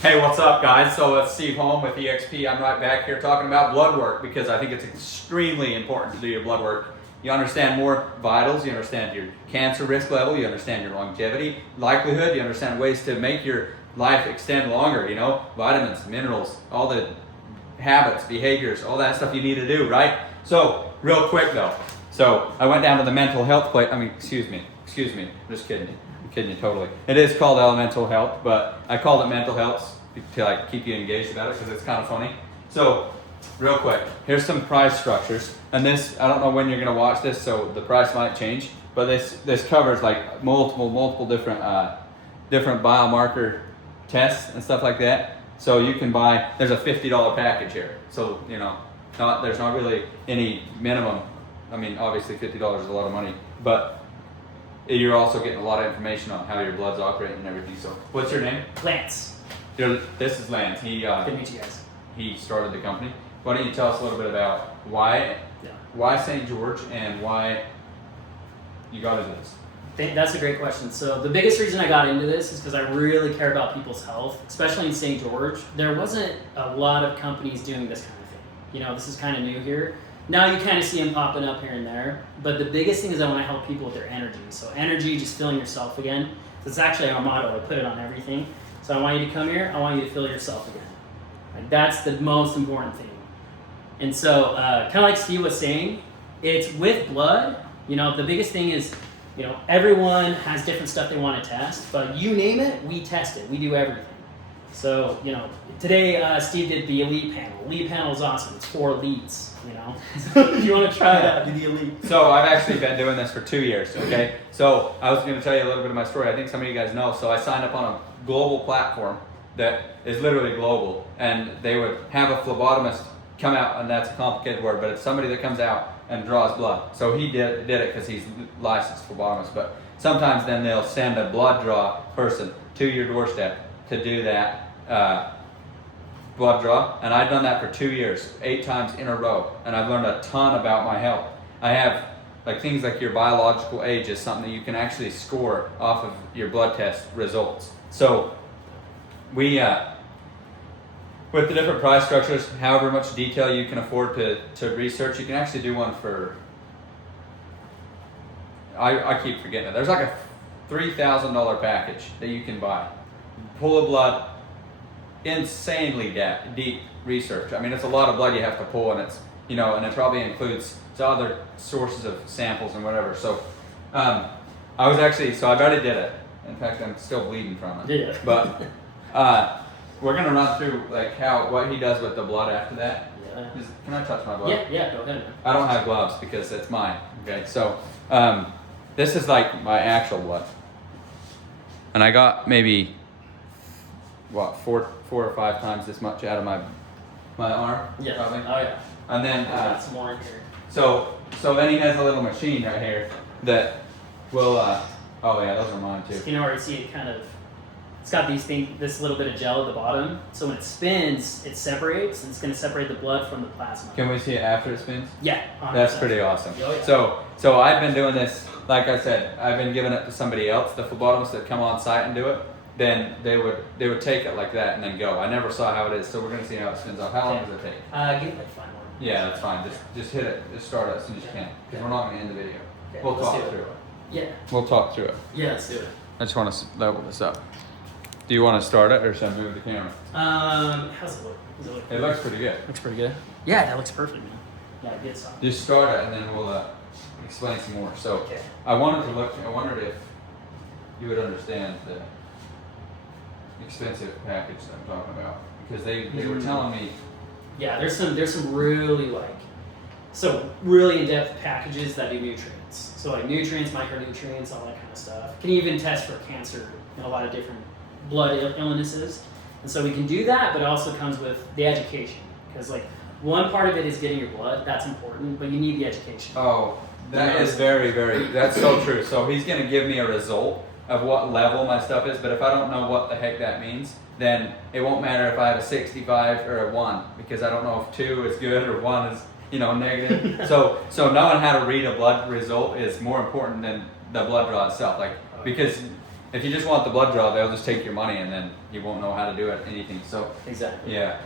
Hey, what's up, guys? So it's Steve Holm with EXP. I'm right back here talking about blood work because I think it's extremely important to do your blood work. You understand more vitals, you understand your cancer risk level, you understand your longevity, likelihood, you understand ways to make your life extend longer, vitamins, minerals, all the habits, behaviors, all that stuff you need to do, right? So, real quick though. So, I went down to the mental health place. Excuse me. I'm just kidding you. I'm kidding you totally. It is called elemental health, but I called it mental health to keep you engaged about it because it's kind of funny. So, real quick, here's some price structures. And this, I don't know when you're going to watch this, so the price might change. But this covers like multiple different biomarker tests and stuff like that. So you can buy, there's a $50 package here. So, there's not really any minimum. I mean, obviously $50 is a lot of money, but you're also getting a lot of information on how your blood's operating and everything. So, what's your name? Lance. This is Lance. Good to meet you guys. He started the company. Why don't you tell us a little bit about why St. George and why you got into this? That's a great question. So the biggest reason I got into this is because I really care about people's health, especially in St. George. There wasn't a lot of companies doing this kind of thing. This is kind of new here. Now you kind of see them popping up here and there. But the biggest thing is I want to help people with their energy. So energy, just feeling yourself again. So it's actually our motto. I put it on everything. So I want you to come here. I want you to feel yourself again. Like, that's the most important thing. And so kind of like Steve was saying, it's with blood. The biggest thing is, everyone has different stuff they want to test, but you name it, we test it. We do everything. So, today Steve did the elite panel. Elite panel is awesome. It's 4 elites, So if you want to try it out, do the elite. So I've actually been doing this for 2 years, okay? So I was going to tell you a little bit of my story. I think some of you guys know. So I signed up on a global platform that is literally global, and they would have a phlebotomist come out, and that's a complicated word, but it's somebody that comes out and draws blood. So he did it because he's licensed phlebotomist, but sometimes then they'll send a blood draw person to your doorstep to do that blood draw, and I've done that for 2 years, 8 times in a row, and I've learned a ton about my health. I have things like your biological age is something that you can actually score off of your blood test results. So we with the different price structures, however much detail you can afford to research, you can actually do one for, I keep forgetting it. There's like a $3,000 package that you can buy. Pull of blood, insanely deep research. I mean, it's a lot of blood you have to pull, and it's, and it probably includes other sources of samples and whatever. So I've already did it. In fact, I'm still bleeding from it. Yeah. But we're gonna run through what he does with the blood after that. Yeah. Can I touch my blood? Yeah, go ahead. I don't have gloves because it's mine. Okay, so this is like my actual blood, and I got maybe 4 or 5 times this much out of my arm. Yeah. Probably. Oh yeah. And then got some more in here. So then he has a little machine right here that will. Oh yeah, those are mine too. So you can already see it kind of. It's got this little bit of gel at the bottom. So when it spins, it separates, and it's going to separate the blood from the plasma. Can we see it after it spins? Yeah. 100%. That's pretty awesome. Oh, yeah. So I've been doing this, like I said, I've been giving it to somebody else, the phlebotomists that come on site and do it. Then they would take it like that and then go. I never saw how it is, so we're going to see how it spins off. How long does it take? Give it like 5 more. Yeah, that's fine. Just hit it. Just start it as soon as you can, because we're not going to end the video. Okay, We'll talk do through it. Yeah. We'll talk through it. Yeah, let's do it. I just want to level this up. Do you want to start it, or should I move the camera? How's it look? It looks pretty good. Looks pretty good. Yeah, that looks perfect, man. Yeah, good stuff. Just start it, and then we'll explain some more. So Okay. I wondered if you would understand the expensive package that I'm talking about, because they were telling me. Yeah, there's some really really in-depth packages that do nutrients. So like nutrients, micronutrients, all that kind of stuff. Can even test for cancer and a lot of different blood illnesses. And so we can do that, but it also comes with the education. Because one part of it is getting your blood, that's important, but you need the education. Oh, that is very, very, that's so true. So he's going to give me a result of what level my stuff is, but if I don't know what the heck that means, then it won't matter if I have a 65 or a 1, because I don't know if 2 is good or 1 is negative. so knowing how to read a blood result is more important than the blood draw itself. Because if you just want the blood draw, they'll just take your money and then you won't know how to do it, anything. So Exactly. yeah.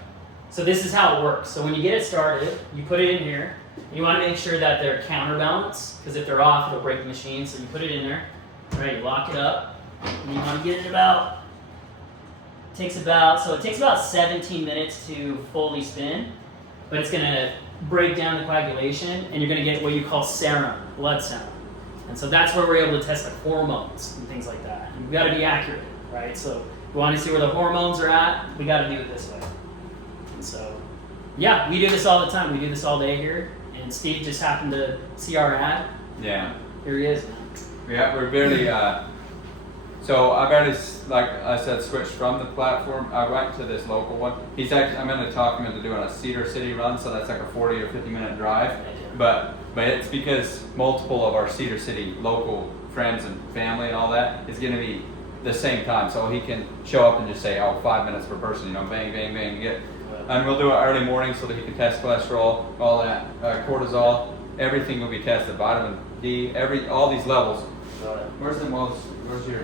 So this is how it works. So when you get it started, you put it in here. You want to make sure that they're counterbalanced, because if they're off, it'll break the machine. So you put it in there, right? You lock it up, and you want to get it about. It takes about 17 minutes to fully spin, but it's gonna break down the coagulation, and you're gonna get what you call serum, blood serum. And so that's where we're able to test like hormones and things like that. And we got to be accurate, right? So we want to see where the hormones are at. We got to do it this way. And so, yeah, we do this all the time. We do this all day here. And Steve just happened to see our ad. Yeah. Here he is. Yeah, we're barely. So I barely, like I said, switched from the platform. I went to this local one. I'm going to talk him into doing a Cedar City run, so that's like a 40 or 50 minute drive. But it's because multiple of our Cedar City local friends and family and all that is going to be the same time, so he can show up and just say, 5 minutes per person, you know, bang, bang, bang, get. And we'll do it early morning so that he can test cholesterol, all that, cortisol, everything will be tested, vitamin D, all these levels. Where's your?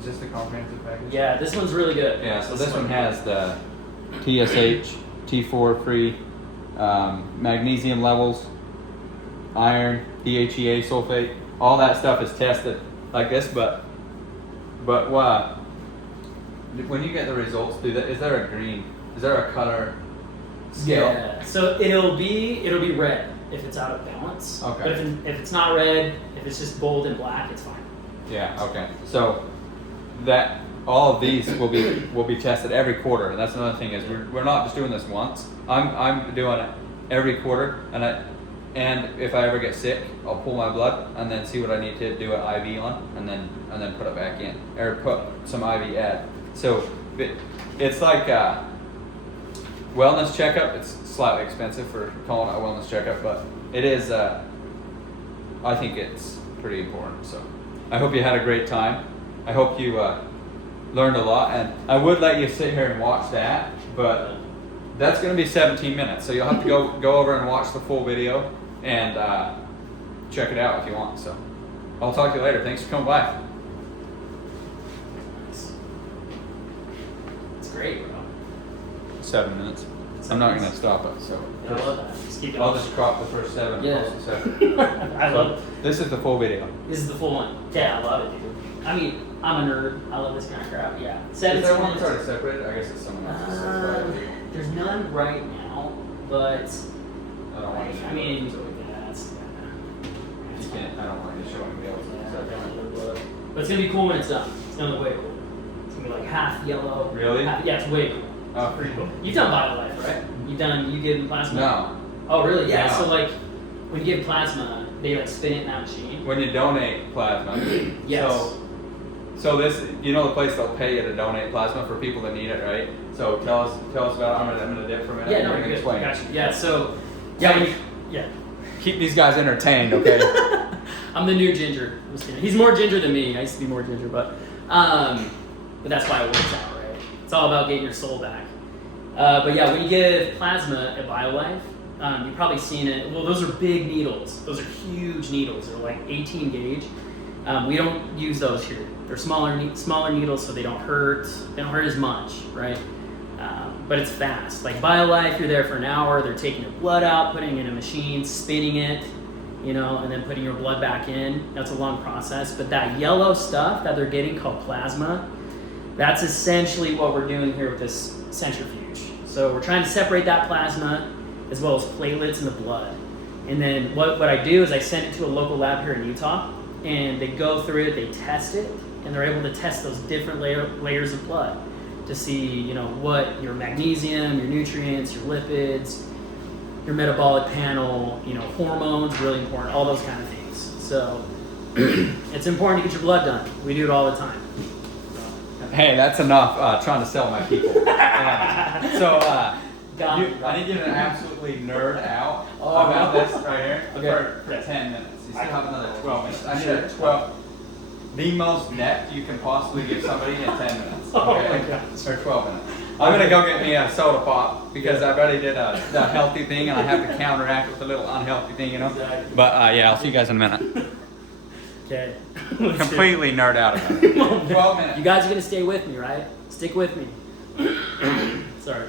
Is this the comprehensive package? Yeah, this one's really good. Yeah, so this one has the TSH, T4 free, magnesium levels, iron, DHEA sulfate, all that stuff is tested like this. But when you get the results, is there a color scale? Yeah. So it'll be red if it's out of balance. Okay. But if it's not red, if it's just bold and black, it's fine. Yeah. Okay. So that all of these will be tested every quarter, and that's another thing is we're not just doing this once. I'm doing it every quarter, and if I ever get sick, I'll pull my blood and then see what I need to do an IV on, and then put it back in or put some IV add. So it's like a wellness checkup. It's slightly expensive for calling it a wellness checkup, but it is. I think it's pretty important. So I hope you had a great time. I hope you learned a lot, and I would let you sit here and watch that, but that's going to be 17 minutes, so you'll have to go over and watch the full video and check it out if you want. So I'll talk to you later. Thanks for coming by. It's great, bro. 7 minutes. I'm not going to stop it, so I love that. Just keep going. I'll just crop the first 7. Yeah. Post the 7. I love it. This is the full video. This is the full one. Yeah, I love it, dude. I mean, I'm a nerd. I love this kind of crap. Yeah. Is 17 there one minutes. that's already separated? I guess it's someone else's. There's none right now, but I don't want to. I mean, I don't want to show anybody else. but it's gonna be cool when it's done. It's gonna look way cool. It's gonna be like half yellow. Really? Yeah, it's way cool. Oh, pretty cool. You've done BioLife, right? You give plasma? No. Oh, really? Yeah. No. So like, when you give plasma, they like spin it in that machine. When you donate plasma. Yes. So this, the place they'll pay you to donate plasma for people that need it, right? So tell us about it. I'm gonna dip for a minute. Yeah, no, and you're good. explain. Gotcha. Yeah. So, yeah, Keep these guys entertained, okay? I'm the new ginger. I'm just kidding. He's more ginger than me. I used to be more ginger, but that's why it works out, right? It's all about getting your soul back. But yeah, when you give plasma at BioLife, you've probably seen it. Well, those are big needles. Those are huge needles. They're like 18 gauge. We don't use those here. They're smaller needles, so they don't hurt. They don't hurt as much, right? But it's fast. Like BioLife, you're there for an hour. They're taking your blood out, putting it in a machine, spinning it, and then putting your blood back in. That's a long process. But that yellow stuff that they're getting called plasma, that's essentially what we're doing here with this centrifuge. So we're trying to separate that plasma as well as platelets in the blood. And then what I do is I send it to a local lab here in Utah, and they go through it, they test it, and they're able to test those different layers of blood to see, what your magnesium, your nutrients, your lipids, your metabolic panel, hormones, really important, all those kind of things. So it's important to get your blood done. We do it all the time. Hey, that's enough trying to sell my people. I need you to absolutely nerd out about this right here for 10 minutes. You still have another 12 minutes. I need a 12. The most net you can possibly give somebody in 10 minutes. Okay? Or 12 minutes. I'm going to go get me a soda pop because I've already did the healthy thing and I have to counteract with a little unhealthy thing, But yeah, I'll see you guys in a minute. Okay. Completely nerd out about it. 12 minutes. You guys are gonna stay with me, right? Stick with me. Sorry.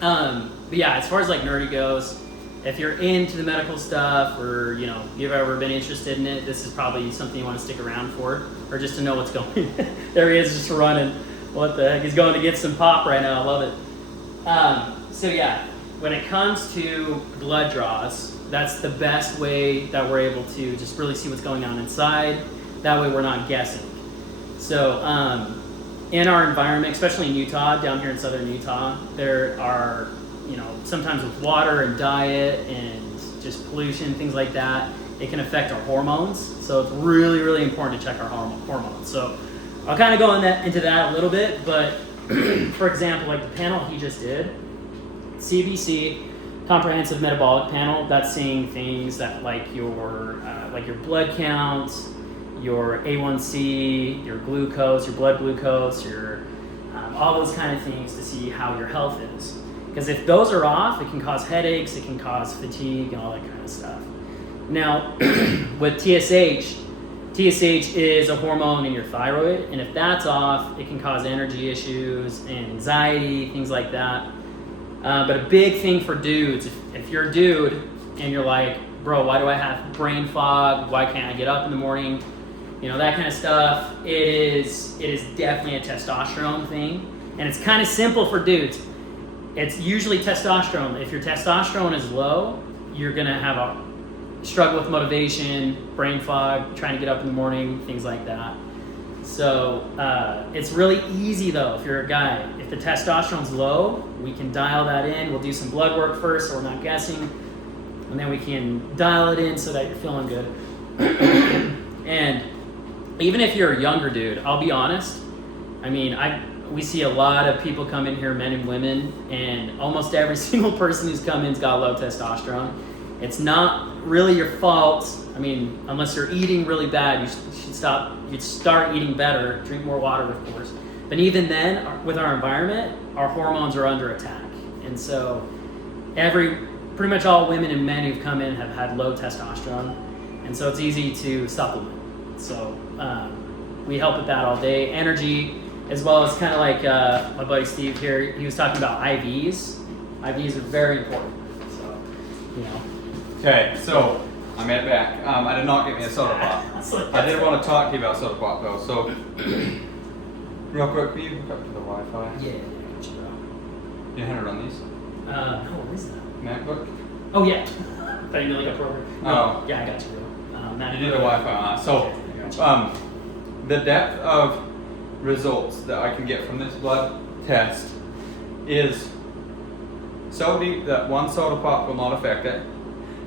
But yeah, as far as like nerdy goes, if you're into the medical stuff or you've ever been interested in it, this is probably something you want to stick around for, or just to know what's going. There he is, just running. What the heck? He's going to get some pop right now. I love it. So yeah, when it comes to blood draws, that's the best way that we're able to just really see what's going on inside. That way we're not guessing. So in our environment, especially in Utah, down here in southern Utah, there are, sometimes with water and diet and just pollution, things like that, it can affect our hormones. So it's really, really important to check our hormones. So I'll kind of go into that a little bit, but for example, like the panel he just did, CBC, Comprehensive Metabolic Panel, that's seeing things that like your blood count, your A1C, your glucose, your blood glucose, your all those kind of things to see how your health is. Because if those are off, it can cause headaches, it can cause fatigue, and all that kind of stuff. Now, with TSH is a hormone in your thyroid, and if that's off, it can cause energy issues, anxiety, things like that. But a big thing for dudes, if you're a dude and you're like, bro, why do I have brain fog? Why can't I get up in the morning? That kind of stuff. It is definitely a testosterone thing, and it's kind of simple for dudes. It's usually testosterone. If your testosterone is low, you're gonna have a struggle with motivation, brain fog, trying to get up in the morning, things like that. So it's really easy though if you're a guy. If the testosterone's low, we can dial that in. We'll do some blood work first so we're not guessing, and then we can dial it in so that you're feeling good. And even if you're a younger dude, I'll be honest, we see a lot of people come in here, men and women, and almost every single person who's come in's got low testosterone. It's not really your fault. Unless you're eating really bad, you'd start eating better, drink more water, of course. But even then, with our environment, our hormones are under attack. And so pretty much all women and men who've come in have had low testosterone. And so it's easy to supplement. So we help with that all day. Energy, as well as kind of like my buddy Steve here, he was talking about IVs. IVs are very important. So, Okay, so I'm at back. I did not get me a soda pop. I did want to talk to you about soda pop though. So, real quick, will you hook up to the Wi-Fi? Yeah, got you, bro. You know how to run these? No, what is that? MacBook? Oh yeah. I thought you meant like a program. No, yeah, I got you, bro. You did a Wi-Fi on it. So, the depth of results that I can get from this blood test is so deep that one soda pop will not affect it.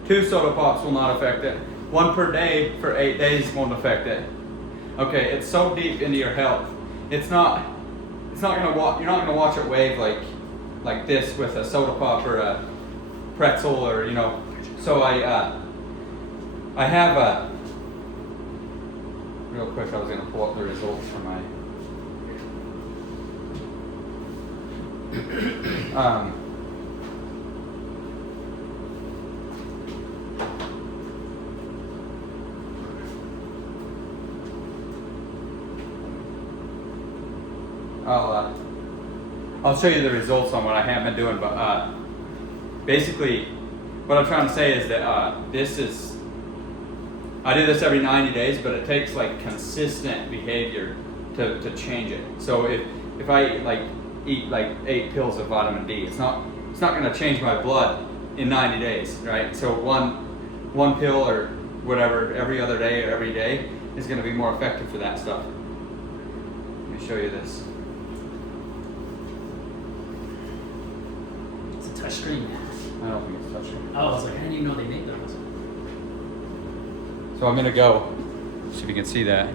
2 soda pops will not affect it. 1 per day for 8 days won't affect it. Okay, it's so deep into your health. It's not gonna you're not gonna watch it wave like this with a soda pop or a pretzel or So I have a real quick. I was gonna pull up the results for my. I'll show you the results on what I have been doing, but basically what I'm trying to say is that I do this every 90 days, but it takes like consistent behavior to change it. So if I eat 8 pills of vitamin D, it's not going to change my blood in 90 days, right? So one pill or whatever every other day or every day is going to be more effective for that stuff. Let me show you this. It's a touch screen. I don't think it's touchscreen. Oh, I was like, I didn't even know they made those. So I'm going to go, see if you can see that.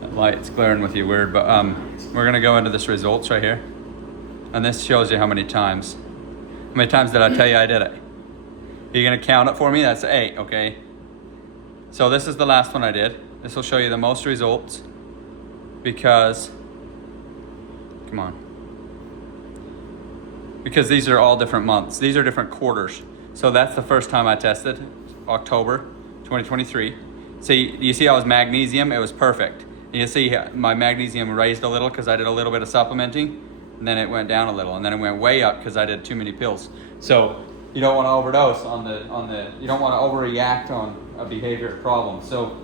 That light's glaring with you weird, but we're going to go into this results right here. And this shows you how many times. How many times did I tell you I did it? Are you going to count it for me? That's 8, okay? So this is the last one I did. This will show you the most results because, come on. Because these are all different months. These are different quarters. So that's the first time I tested, October 2023. See, you see how it was magnesium? It was perfect. You see my magnesium raised a little because I did a little bit of supplementing, and then it went down a little, and then it went way up because I did too many pills. So you don't want to overdose you don't want to overreact on a behavior problem. So,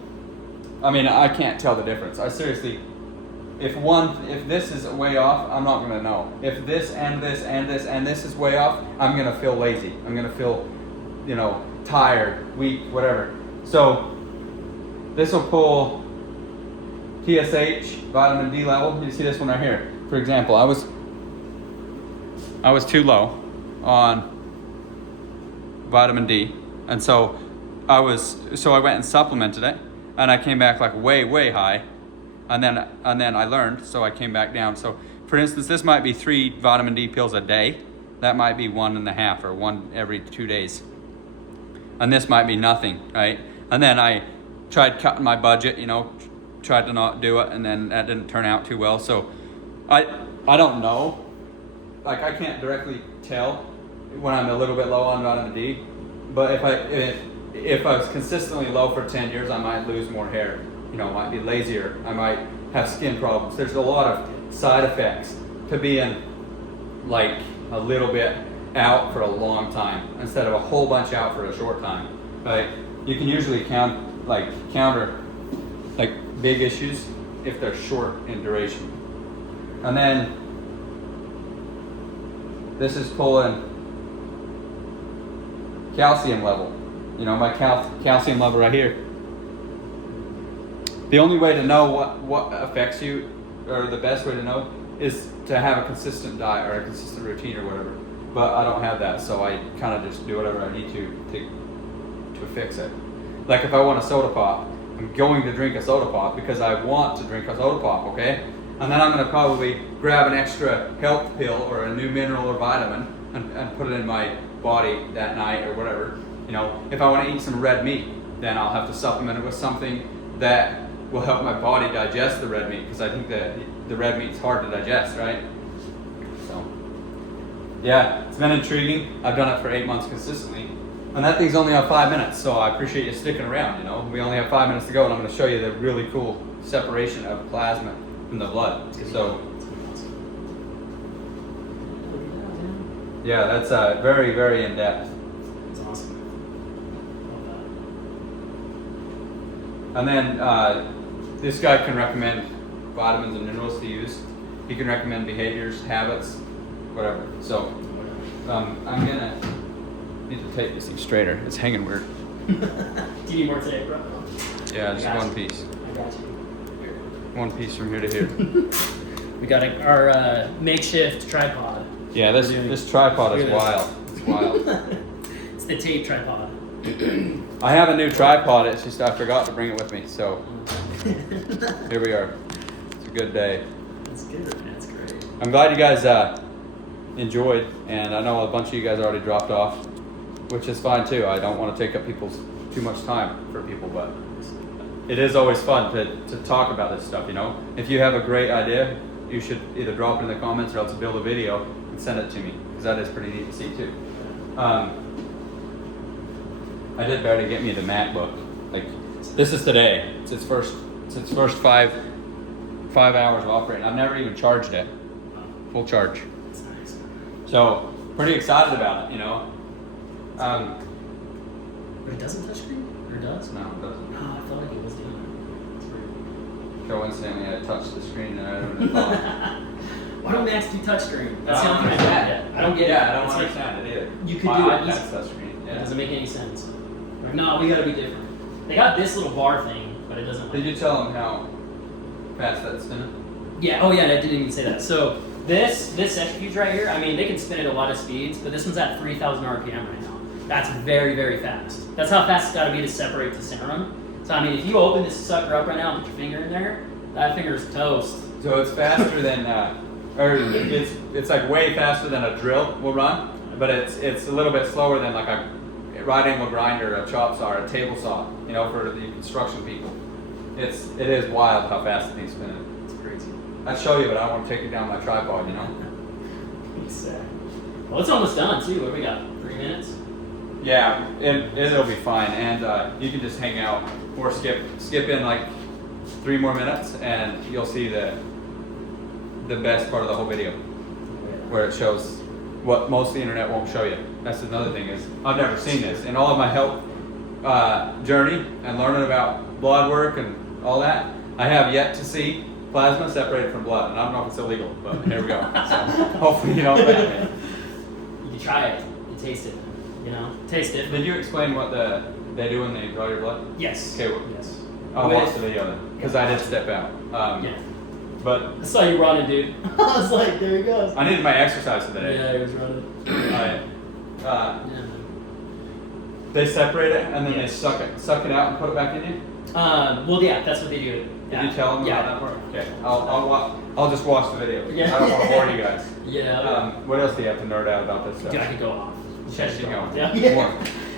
I mean, I can't tell the difference. I seriously, if this is way off, I'm not gonna know. If this and this and this and this is way off, I'm gonna feel lazy. I'm gonna feel, tired, weak, whatever. So this will pull TSH, vitamin D level. You see this one right here. For example, I was too low on vitamin D, and so I went and supplemented it, and I came back like way high, and then I learned, so I came back down. So for instance, this might be 3 vitamin D pills a day. That might be 1.5 or 1 every 2 days, and this might be nothing, right? And then I tried cutting my budget, tried to not do it, and then that didn't turn out too well. So I don't know, like I can't directly tell when I'm a little bit low on vitamin D, but if I was consistently low for 10 years, I might lose more hair, might be lazier, I might have skin problems. There's a lot of side effects to being like a little bit out for a long time instead of a whole bunch out for a short time, right? You can usually counter like big issues if they're short in duration. And then this is pulling calcium level. My calcium level right here. The only way to know what affects you, or the best way to know, is to have a consistent diet or a consistent routine or whatever. But I don't have that, so I kind of just do whatever I need to fix it. Like if I want a soda pop, I'm going to drink a soda pop because I want to drink a soda pop, okay? And then I'm going to probably grab an extra health pill or a new mineral or vitamin and put it in my body that night or whatever. If I want to eat some red meat, then I'll have to supplement it with something that will help my body digest the red meat, because I think that the red meat's hard to digest, right? So, yeah, it's been intriguing. I've done it for 8 months consistently. And that thing's only on 5 minutes, so I appreciate you sticking around, We only have 5 minutes to go, and I'm going to show you the really cool separation of plasma from the blood. So, yeah, that's very, very in-depth. It's awesome. And then this guy can recommend vitamins and minerals to use. He can recommend behaviors, habits, whatever. So I'm gonna need to tape this thing straighter. It's hanging weird. Do you need more tape, bro? Yeah, just one piece. I got you. One piece from here to here. We got our makeshift tripod. Yeah, this tripod is wild. It's wild. It's the tape tripod. I have a new tripod. It's just I forgot to bring it with me. So here we are. It's a good day. That's good. That's great. I'm glad you guys enjoyed, and I know a bunch of you guys already dropped off, which is fine too. I don't want to take up too much time for people, but it is always fun to talk about this stuff, If you have a great idea, you should either drop it in the comments or else build a video and send it to me, because that is pretty neat to see too. I did better to get me the MacBook. Like, this is today. It's its first 5 hours of operating. I've never even charged it. Full charge. That's nice. So, pretty excited about it, But it doesn't touchscreen? Or does? No, it doesn't. Oh, I felt like it was doing it. It's weird. Coincidentally, I touched the screen and I don't know. Why don't Macs do touchscreen? That's the only thing I don't get. I don't get it. Yeah, I don't It's like, understand it either. you could My do it iPad's easy. touchscreen. It Yeah. doesn't make any sense. Like, no, we gotta be different. They got this little bar thing, but it doesn't. Did you tell them how fast that's spinning? Yeah. Oh yeah. I didn't even say that. So this centrifuge right here. I mean, they can spin at a lot of speeds, but this one's at 3,000 RPM right now. That's very, very fast. That's how fast it's got to be to separate the serum. So I mean, if you open this sucker up right now and put your finger in there, that finger's toast. So it's faster than, or it's like way faster than a drill will run, but it's a little bit slower than like a right angle grinder, a chop saw, or a table saw, for the construction people. It is wild how fast the thing's spinning. It's crazy. I'd show you, but I don't want to take you down my tripod, Well, it's almost done too. What do we got? 3 minutes? Yeah, it'll be fine, and you can just hang out or skip in like 3 more minutes, and you'll see the best part of the whole video, where it shows what most of the internet won't show you. That's another thing, is I've never seen this in all of my health journey and learning about blood work and all that. I have yet to see plasma separated from blood, and I don't know if it's illegal, but here we go. So hopefully you don't ban me. You can try it and taste it. You know, taste it. Did you explain what they do when they draw your blood? Yes. Okay. Well, Yes. I'll watch the video then, because I did step out. Yeah. But I saw you running, dude. I was like, there he goes. I needed my exercise today. Yeah, he was running. Yeah. They separate it and then they suck it out and put it back in you. Well, yeah, that's what they do. Did you tell them about that part? Okay. I'll just watch the video. Yeah. I don't want to bore you guys. Yeah. What else do you have to nerd out about this stuff? Dude, I could go off. Keep going. Yeah. More.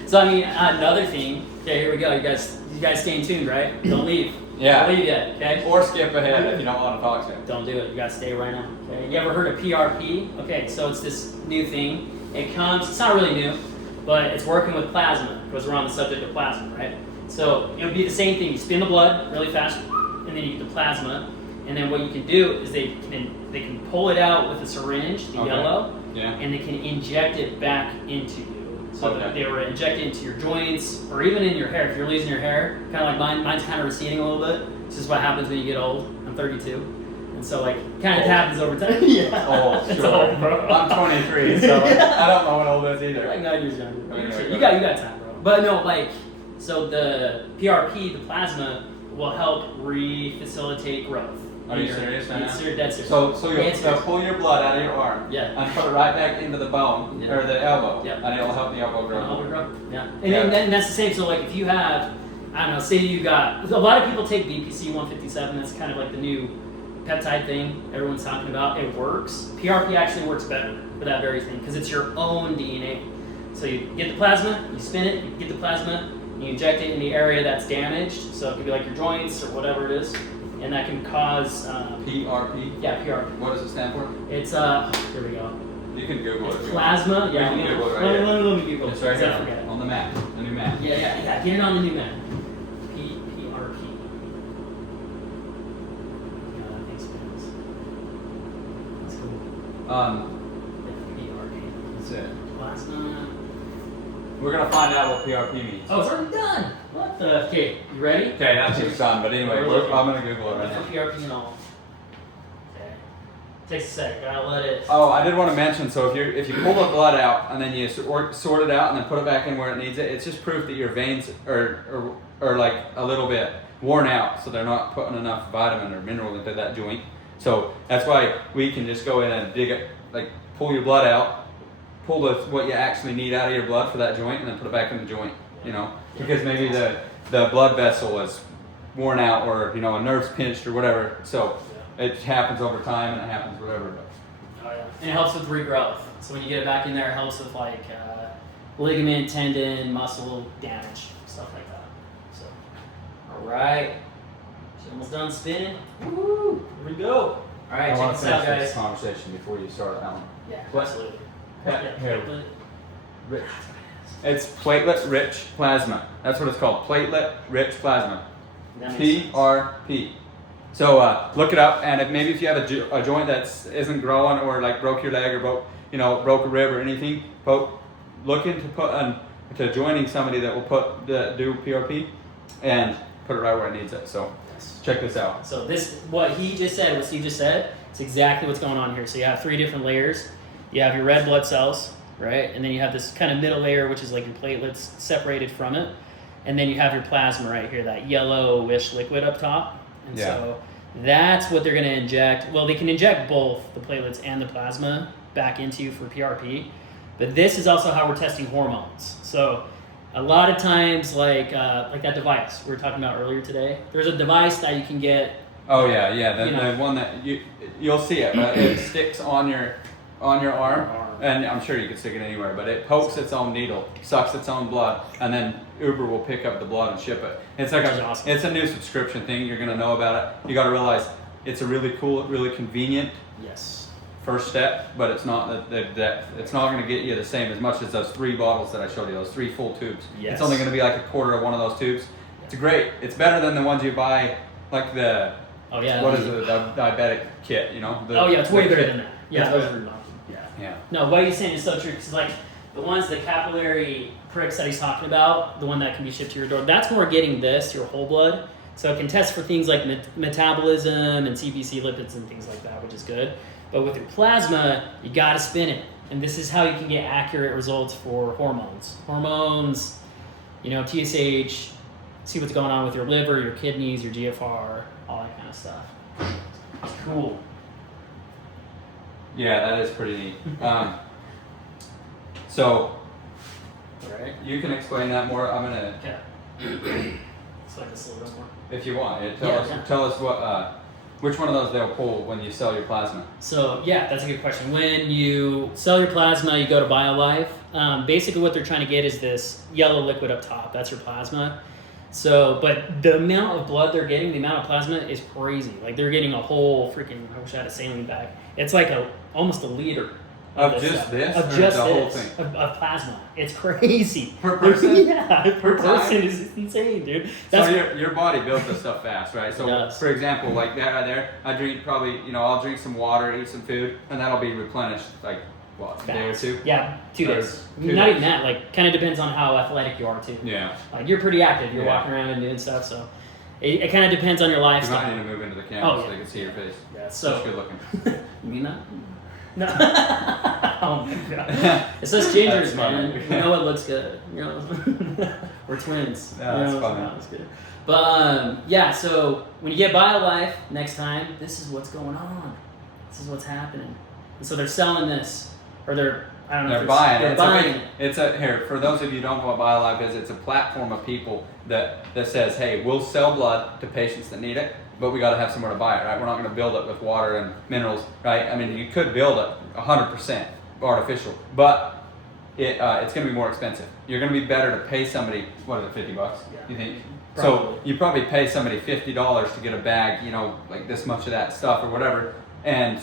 So I mean, another thing. Okay, here we go. You guys staying tuned, right? Don't leave. Yeah. Don't leave yet. Okay. Or skip ahead if you don't want to talk to me. Don't do it. You gotta stay right now. Okay. You ever heard of PRP? Okay, so it's this new thing. It's not really new, but it's working with plasma, because we're on the subject of plasma, right? So it would be the same thing. You spin the blood really fast, and then you get the plasma, and then what you can do is they can pull it out with a syringe, the yellow, and they can inject it back into you. So that they were injected into your joints, or even in your hair. If you're losing your hair, kind of like mine. Mine's kind of receding a little bit. This is what happens when you get old. I'm 32. And so, like, kind of happens over time. Yeah. Oh, It's sure. old, bro. I'm 23, so I don't know what old is either. Like 9 years younger. Okay, You got time, bro. But no, like, so the PRP, the plasma, will help re-facilitate growth. Are you serious now? It's dead serious. So you'll pull your blood out of your arm and put it right back into the bone or the elbow, and it'll help the elbow grow. Yeah. And then that's the same. So like if you have, I don't know, say you got, a lot of people take BPC 157. That's kind of like the new peptide thing everyone's talking about. It works. PRP actually works better for that very thing because it's your own DNA. So you get the plasma, you spin it, you get the plasma, you inject it in the area that's damaged. So it could be like your joints or whatever it is. And that can cause PRP. Yeah, PRP. What does it stand for? It's here we go. You can Google it. Plasma. Yeah, you can Google it right here. Let me Google it. It's right here on the map, the new map. Yeah. Get it on the new map. PRP. Yeah, that makes sense. That's cool. PRP. That's it. Plasma. We're gonna find out what PRP means. Oh, it's already done. What the? Okay, you ready? Okay, that's just done. But anyway, I'm gonna Google it right now. PRP and all. Okay. Takes a sec. Gotta let it. Oh, I did want to mention. So if you pull the blood out and then you sort it out and then put it back in where it needs it, it's just proof that your veins are like a little bit worn out, so they're not putting enough vitamin or mineral into that joint. So that's why we can just go in and dig it, like pull your blood out. Pull what you actually need out of your blood for that joint and then put it back in the joint, you know, because maybe the blood vessel is worn out or, you know, a nerve's pinched or whatever. So it happens over time and it happens whatever. Oh, yeah. And it helps with regrowth. So when you get it back in there, it helps with like ligament, tendon, muscle damage, stuff like that. So, all right. She's almost done spinning. Woo! Here we go. All right, check this out, guys. This conversation before you start, Alan. Yeah, What? absolutely. Here. It's platelet-rich plasma. That's what it's called, platelet-rich plasma. PRP. So look it up, and if you have a joint that isn't growing, or like broke your leg, or broke a rib or anything, look into joining somebody that will do PRP and put it right where it needs it. So check this out. So what Steve just said, it's exactly what's going on here. So you have 3 different layers. You have your red blood cells, right? And then you have this kind of middle layer, which is like your platelets separated from it. And then you have your plasma right here, that yellowish liquid up top. And so that's what they're going to inject. Well, they can inject both the platelets and the plasma back into you for PRP. But this is also how we're testing hormones. So a lot of times, like that device we were talking about earlier today, there's a device that you can get. Oh, yeah. The one that you'll see it, right? It sticks on your arm, and I'm sure you could stick it anywhere, but it pokes its own needle, sucks its own blood, and then Uber will pick up the blood and ship it. It's like awesome. It's a new subscription thing. You're gonna know about it. You got to realize it's a really cool, really convenient first step, but it's not the depth. It's not going to get you the same as much as those 3 bottles that I showed you, those 3 full tubes. It's only going to be like a quarter of one of those tubes, It's better than the ones you buy, like the, Oh yeah. what is it, the diabetic kit, you know? Oh yeah, it's way better kit. than that. Yeah, It's those better. are awesome. Yeah. Yeah. No, what he's saying is so true. Because like the ones, the capillary pricks that he's talking about, the one that can be shipped to your door, that's more getting this, your whole blood. So it can test for things like metabolism and CBC lipids and things like that, which is good. But with your plasma, you got to spin it. And this is how you can get accurate results for hormones. Hormones, you know, TSH, see what's going on with your liver, your kidneys, your GFR, all that kind of stuff. It's cool. Yeah, that is pretty neat. So, All right. you can explain that more. I'm gonna, Okay. It's like this a little bit more. if you want, Yeah. tell us what, which one of those they'll pull when you sell your plasma. So yeah, that's a good question. When you sell your plasma, you go to BioLife. Basically, what they're trying to get is this yellow liquid up top. That's your plasma. So, but the amount of blood they're getting, the amount of plasma is crazy. Like they're getting a whole freaking. I wish I had a saline bag. It's like almost a liter Of just stuff. this? Of Or just the whole this thing? of plasma. It's crazy. Per person? Yeah, per time? person is insane, dude. So your body builds this stuff fast, right? So It does. for example, like that right there, I drink probably, I'll drink some water, eat some food, and that'll be replenished like what, a day or two? Yeah, 2 Or days. 2 Not days. even that. Like, kind of depends on how athletic you are too. Yeah. Like, you're pretty active. You're Yeah. walking around and doing stuff. So it kind of depends on your You lifestyle. might need to move into the camera Oh, so yeah. they can see your face. Yeah. So So good looking. you mean that? No. Oh my god. It's us gingers, That's funny. man. We know it looks good. You know, we're twins. Yeah, You that's know, funny. so it's good. But yeah, so when you get BioLife next time, this is what's going on. This is what's happening. And so they're selling this, or I don't know. They're if buying they're it. buying It's a here for those of you who don't know what BioLife is. It's a platform of people that says, hey, we'll sell blood to patients that need it, but we got to have somewhere to buy it, right? We're not going to build it with water and minerals, right? I mean, you could build it 100% artificial, but it's going to be more expensive. You're going to be better to pay somebody. What is it, $50? Yeah. You think? Probably. So you probably pay somebody $50 to get a bag, like this much of that stuff or whatever, and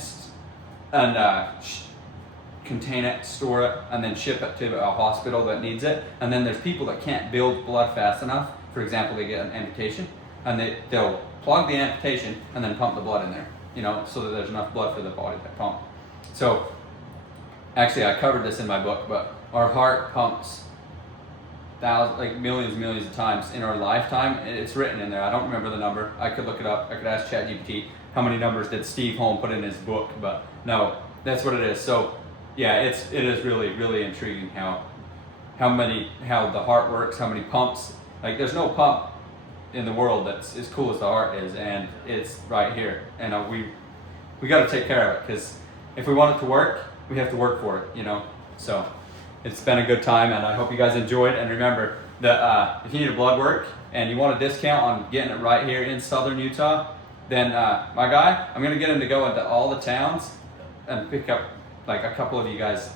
contain it, store it, and then ship it to a hospital that needs it. And then there's people that can't build blood fast enough. For example, they get an amputation, and they'll plug the amputation and then pump the blood in there, so that there's enough blood for the body to pump. So, actually, I covered this in my book, but our heart pumps millions and millions of times in our lifetime. It's written in there. I don't remember the number. I could look it up. I could ask ChatGPT how many numbers did Steve Holm put in his book, but no, that's what it is. So, yeah, it is really, really intriguing how the heart works, how many pumps. Like, there's no pump in the world that's as cool as the heart is, and it's right here. And we got to take care of it, because if we want it to work, we have to work for it, So it's been a good time, and I hope you guys enjoyed. And remember that if you need a blood work and you want a discount on getting it right here in southern Utah, then my guy, I'm gonna get him to go into all the towns and pick up like a couple of you guys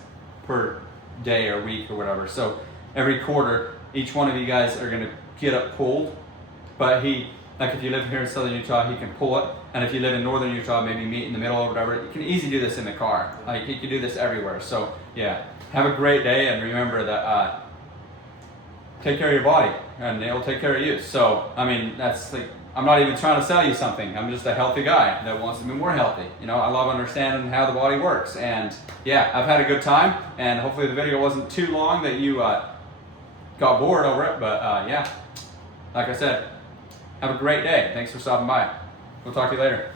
per day or week or whatever. So every quarter, each one of you guys are gonna get it pulled. But if you live here in southern Utah, he can pull it. And if you live in northern Utah, maybe meet in the middle or whatever. You can easily do this in the car. Like, you can do this everywhere. So yeah, have a great day, and remember that take care of your body, and it'll take care of you. So I mean, that's like, I'm not even trying to sell you something. I'm just a healthy guy that wants to be more healthy. I love understanding how the body works. And yeah, I've had a good time, and hopefully the video wasn't too long that you got bored over it. But yeah, like I said, have a great day. Thanks for stopping by. We'll talk to you later.